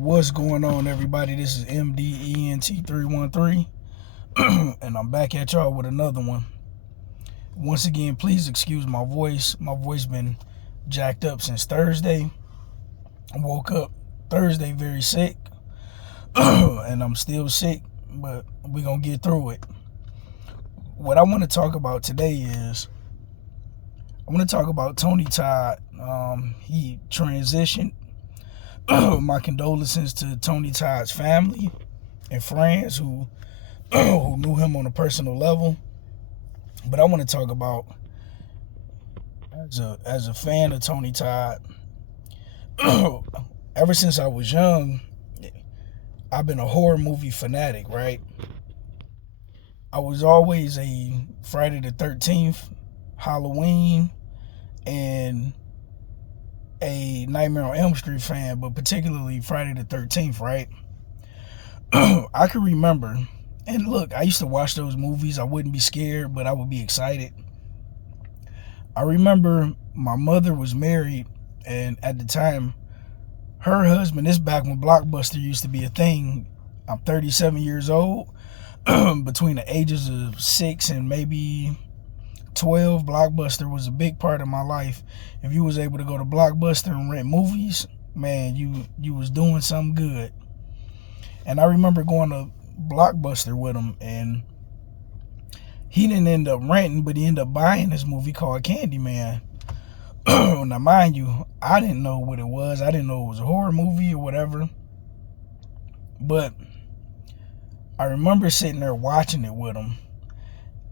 What's going on, everybody? This is MDENT313, and I'm back at y'all with another one. Once again, please excuse my voice. My voice been jacked up since Thursday. I woke up Thursday very sick, and I'm still sick, but we're going to get through it. What I want to talk about today is, I want to talk about Tony Todd. He transitioned. My condolences to Tony Todd's family and friends who knew him on a personal level. But I want to talk about, as a fan of Tony Todd, ever since I was young, I've been a horror movie fanatic, right? I was always a Friday the 13th, Halloween, and a Nightmare on Elm Street fan, but particularly Friday the 13th, right? I can remember, and look, I used to watch those movies. I wouldn't be scared, but I would be excited. I remember my mother was married, and at the time, her husband, this back when Blockbuster used to be a thing. I'm 37 years old. Between the ages of 6 and maybe 12, Blockbuster was a big part of my life. If you was able to go to Blockbuster and rent movies, man, you was doing something good. And I remember going to Blockbuster with him, and he didn't end up renting, but he ended up buying this movie called Candyman. Now, mind you, I didn't know what it was. I didn't know it was a horror movie or whatever. But I remember sitting there watching it with him,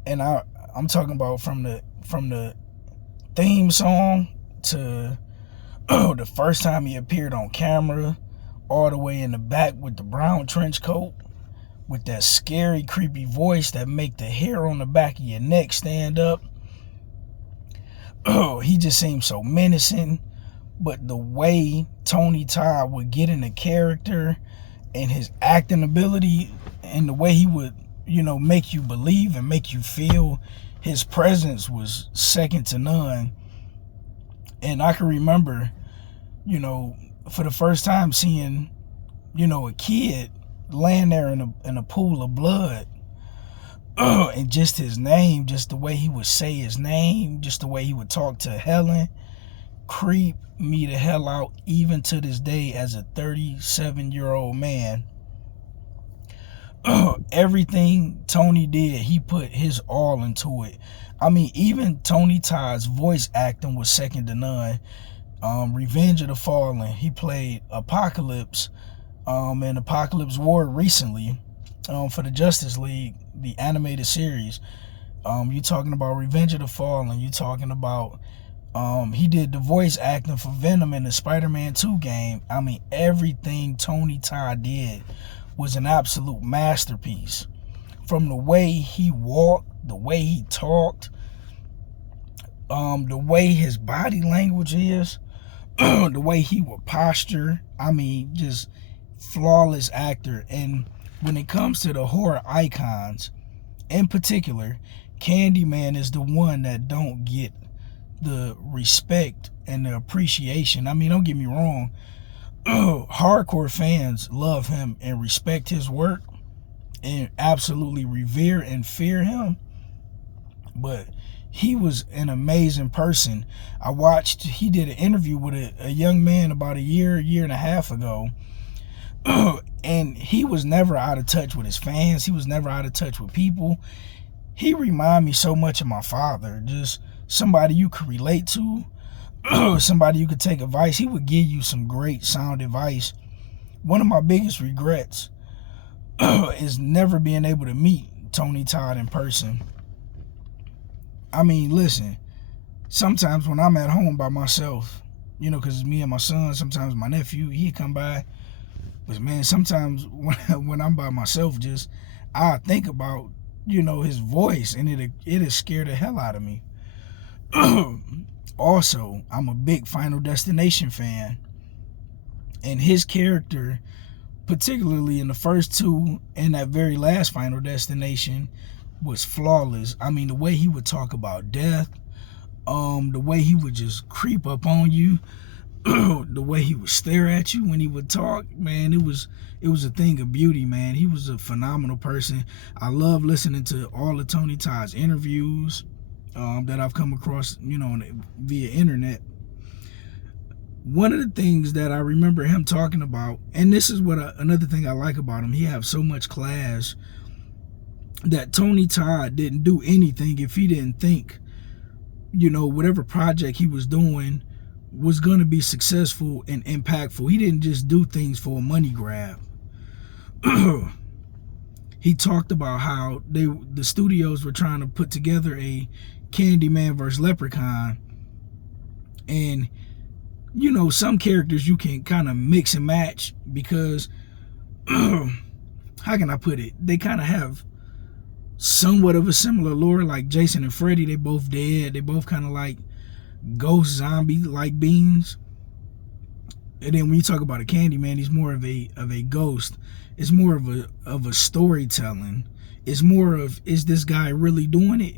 and I'm talking about from the theme song to the first time he appeared on camera, all the way in the back with the brown trench coat, with that scary, creepy voice that make the hair on the back of your neck stand up. He just seemed so menacing, but the way Tony Todd would get in the character and his acting ability and the way he would, make you believe and make you feel, his presence was second to none. And I can remember, for the first time seeing, a kid laying there in a pool of blood. And just his name, just the way he would say his name, just the way he would talk to Helen, creep me the hell out even to this day as a 37-year-old man. Everything Tony did, he put his all into it. I mean, even Tony Todd's voice acting was second to none. Revenge of the Fallen, he played Apocalypse in Apocalypse War recently for the Justice League, the animated series. You talking about Revenge of the Fallen, you talking about he did the voice acting for Venom in the Spider-Man 2 game. I mean, everything Tony Todd did was an absolute masterpiece. From the way he walked, the way he talked, the way his body language is, the way he would posture. I mean, just flawless actor. And when it comes to the horror icons, in particular, Candyman is the one that don't get the respect and the appreciation. I mean, don't get me wrong. Hardcore fans love him and respect his work and absolutely revere and fear him. But he was an amazing person. He did an interview with a young man about a year and a half ago. And he was never out of touch with his fans. He was never out of touch with people. He reminded me so much of my father. Just somebody you could relate to. Somebody you could take advice. He would give you some great sound advice. One of my biggest regrets is never being able to meet Tony Todd in person. I mean, listen, sometimes when I'm at home by myself, because it's me and my son, sometimes my nephew, he'd come by. But man, sometimes when I'm by myself, just I think about, his voice, and it'll scare the hell out of me. Also, I'm a big Final Destination fan, and his character, particularly in the first two and that very last Final Destination, was flawless. I mean, the way he would talk about death, the way he would just creep up on you, the way he would stare at you when he would talk, man, it was a thing of beauty, man. He was a phenomenal person. I love listening to all of Tony Todd's interviews that I've come across, via internet. One of the things that I remember him talking about, and this is what another thing I like about him, he has so much class that Tony Todd didn't do anything if he didn't think, whatever project he was doing was going to be successful and impactful. He didn't just do things for a money grab. He talked about how the studios were trying to put together a Candyman versus Leprechaun, and some characters you can kind of mix and match because how can I put it? They kind of have somewhat of a similar lore, like Jason and Freddy. They both dead. They both kind of like ghost zombie like beings. And then when you talk about a Candyman, he's more of a ghost. It's more of a storytelling. It's more of, is this guy really doing it,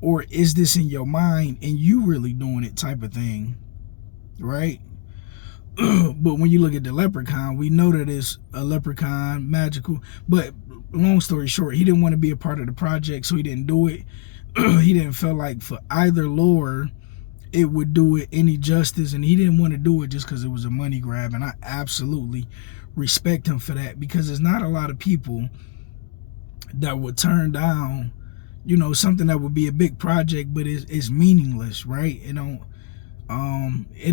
or is this in your mind and you really doing it type of thing, right? But when you look at the Leprechaun, we know that it's a leprechaun, magical. But long story short, he didn't want to be a part of the project, so he didn't do it. He didn't feel like for either lore it would do it any justice, and he didn't want to do it just because it was a money grab. And I absolutely respect him for that, because there's not a lot of people that would turn down, something that would be a big project, but it's meaningless, right? It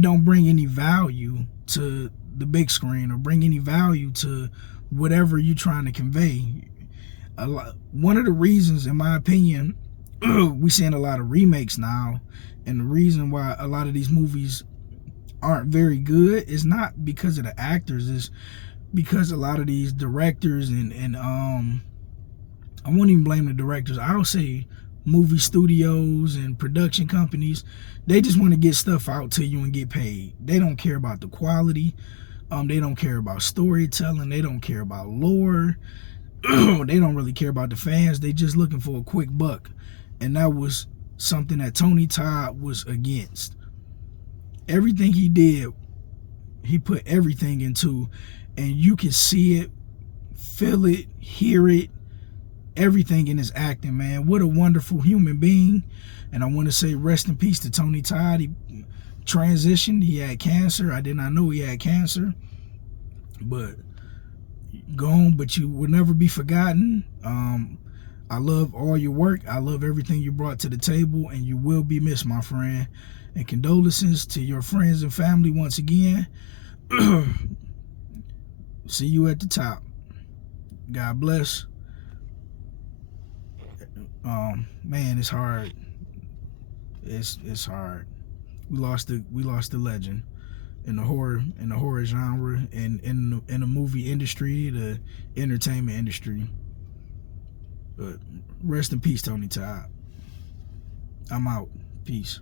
don't bring any value to the big screen or bring any value to whatever you're trying to convey. One of the reasons, in my opinion, we're seeing a lot of remakes now, and the reason why a lot of these movies aren't very good is not because of the actors, it's because a lot of these directors and I won't even blame the directors, I'll say movie studios and production companies, they just want to get stuff out to you and get paid. They don't care about the quality. They don't care about storytelling. They don't care about lore. They don't really care about the fans. They just looking for a quick buck. And that was something that Tony Todd was against. Everything he did, he put everything into, and you can see it, feel it, hear it, everything in his acting, man. What a wonderful human being. And I want to say rest in peace to Tony Todd. He transitioned. He had cancer. I did not know he had cancer. But gone, but you will never be forgotten. I love all your work. I love everything you brought to the table, and you will be missed, my friend. And condolences to your friends and family once again. See you at the top. God bless. Man, it's hard. It's hard. We lost the legend in the horror genre, and in the movie industry, the entertainment industry. But rest in peace, Tony Todd. I'm out. Peace.